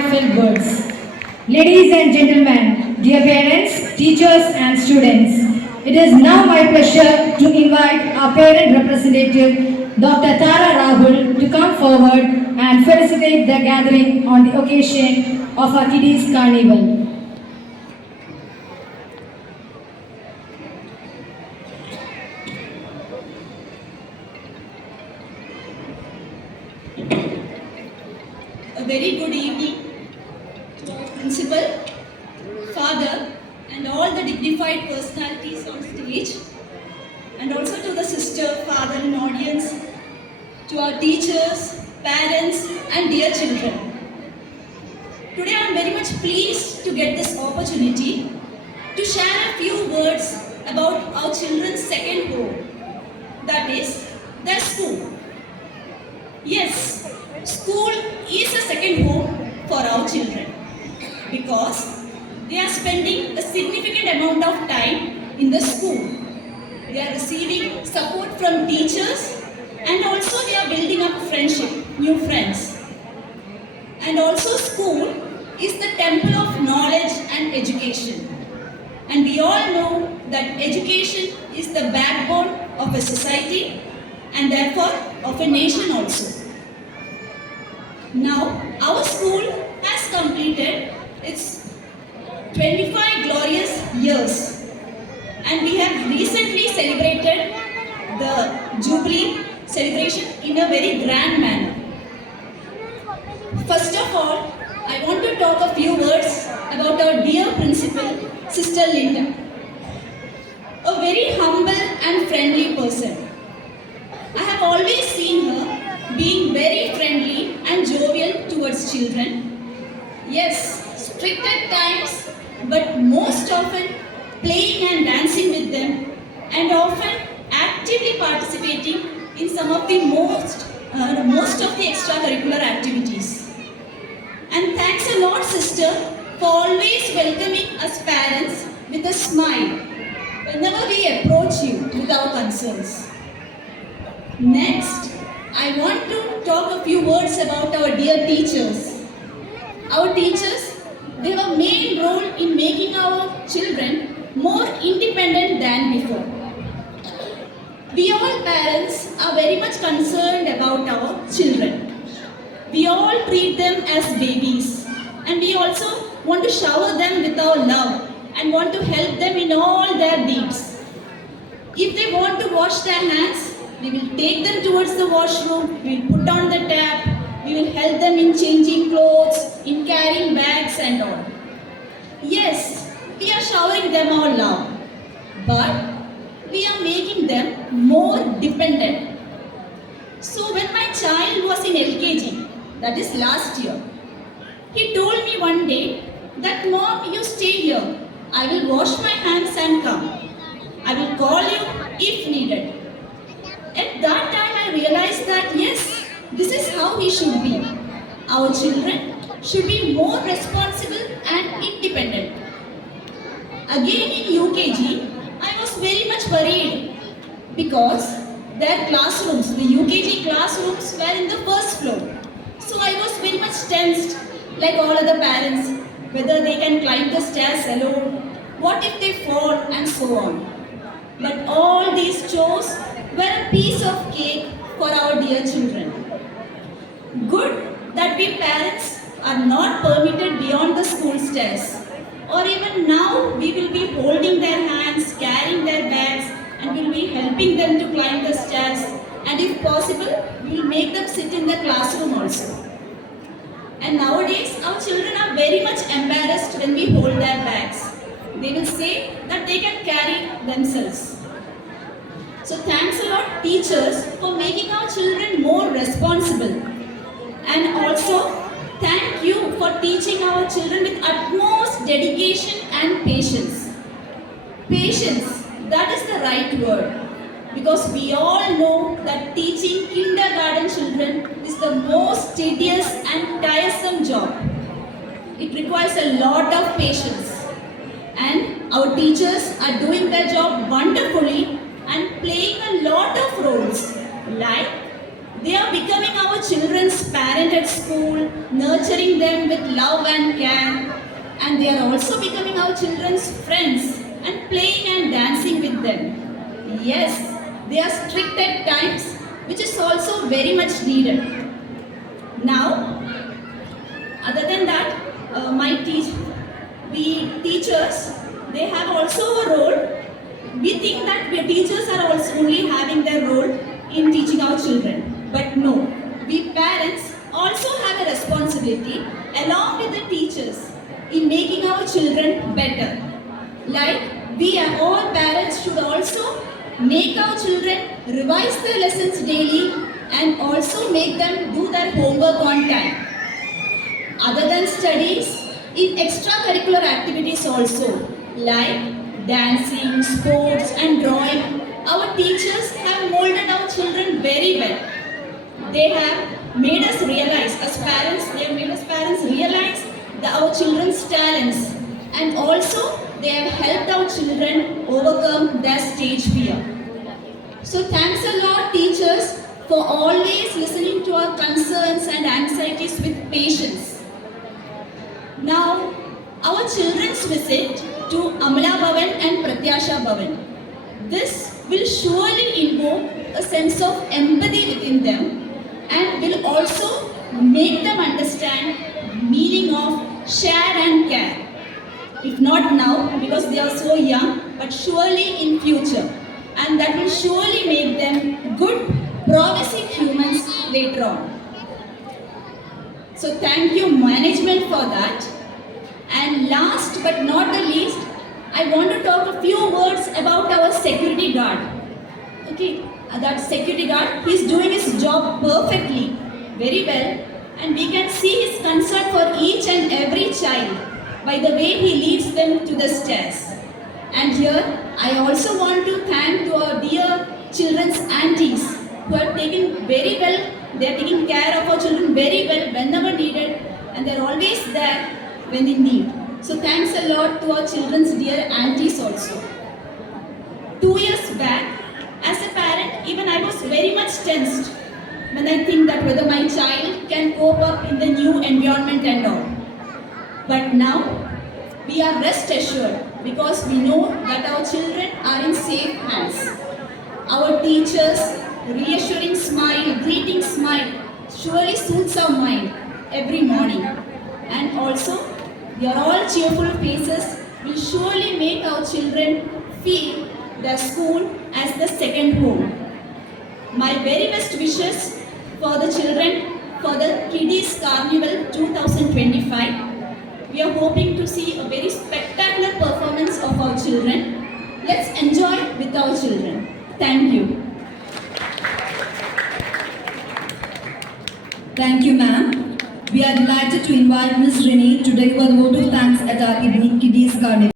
heartfelt words. Ladies and gentlemen, dear parents, teachers, and students, it is now my pleasure to invite our parent representative, Dr. Tara Rahul, to come forward and felicitate the gathering on the occasion of our Kiddies Carnival. A very good evening to our principal, father, and all the dignified personalities on stage, and also to the sister, father, and audience, to our teachers, parents, and dear children. Today I am very much pleased to get this opportunity to share a few words about our children's second home, that is, their school. Yes, school is a second home for our children because they are spending a significant amount of time in the school. They are receiving support from teachers and also they are building up friendship, new friends. And also school is the temple of knowledge and education. And we all know that education is the backbone of a society and therefore of a nation also. Now, our school has completed its 25 glorious years and we have recently celebrated the Jubilee celebration in a very grand manner. First of all, I want to talk a few words about our dear principal, Sister Linda. A very humble and friendly person. I have always seen her being very friendly and jovial towards children. Yes, strict at times, but most often playing and dancing with them and often actively participating in some of the most of the extracurricular activities. And thanks a lot, sister, for always welcoming us parents with a smile whenever we approach you with our concerns. Next, I want to talk a few words about our dear teachers. Our teachers, they have a main role in making our children more independent than before. We all parents are very much concerned about our children. We all treat them as babies and we also want to shower them with our love and want to help them in all their needs. If they want to wash their hands, we will take them towards the washroom, we will put on the tap, we will help them in changing clothes, in carrying bags and all. Yes, we are showering them our love, but we are making them more dependent. So when my child was in LKG, that is last year, he told me one day that, Mom, you stay here. I will wash my hands and come. I will call you if needed. At that time I realized that yes, this is how we should be. Our children should be more responsible and independent. Again in UKG, I was very much worried because their classrooms, the UKG classrooms were in the first floor. So I was very much tensed like all other parents, whether they can climb the stairs alone, what if they fall and so on. But all these chores were a piece of cake for our dear children. Good that we parents are not permitted beyond the school stairs. Or even now we will be holding their hands, carrying their bags and will be helping them to climb the stairs. And if possible, we will make them sit in the classroom also. And nowadays our children are very much embarrassed when we hold their bags. They will say that they can carry themselves. So thanks a lot teachers for making our children more responsible. And also thank you for teaching our children with utmost dedication and patience. Patience, that is the right word. Because we all know that teaching kindergarten children is the most tedious and tiresome job. It requires a lot of patience. And our teachers are doing their job wonderfully and playing a lot of roles like They are becoming our children's parent at school, nurturing them with love and care. And they are also becoming our children's friends and playing and dancing with them. Yes, they are strict at times, which is also very much needed. Now, other than that, we teachers, they have also a role. We think that we teachers are also only having their role in teaching our children. But no, we parents also have a responsibility along with the teachers in making our children better. Like we are all parents should also make our children revise their lessons daily and also make them do their homework on time. Other than studies, in extracurricular activities also, like dancing, sports and drawing, our teachers have molded our children very well. They have made us realize, as parents, they have made us parents realize our children's talents, and also they have helped our children overcome their stage fear. So thanks a lot teachers for always listening to our concerns and anxieties with patience. Now, our children's visit to Amala Bhavan and Pratyasha Bhavan. This will surely invoke a sense of empathy within them and will also make them understand meaning of share and care. If not now, because they are so young, but surely in future. And that will surely make them good, promising humans later on. So thank you management for that. And last but not the least, I want to talk a few words about our security guard. Okay, that security guard, he is doing his job perfectly, very well, and we can see his concern for each and every child by the way he leads them to the stairs. And here, I also want to thank to our dear children's aunties who are taking very well, they are taking care of our children very well whenever needed, and they are always there when in need. So thanks a lot to our children's dear aunties also. 2 years back, as a parent, even I was very much tensed when I think that whether my child can cope up in the new environment and all. But now, we are rest assured because we know that our children are in safe hands. Our teachers' reassuring smile, greeting smile, surely soothes our mind every morning. And also, your all cheerful faces will surely make our children feel their school as the second home. My very best wishes for the children for the Kiddies Carnival 2025. We are hoping to see a very spectacular performance of our children. Let's enjoy with our children. Thank you. Thank you, ma'am. We are delighted to invite Ms. Rini to deliver the vote of thanks at our Kiddies Carnival.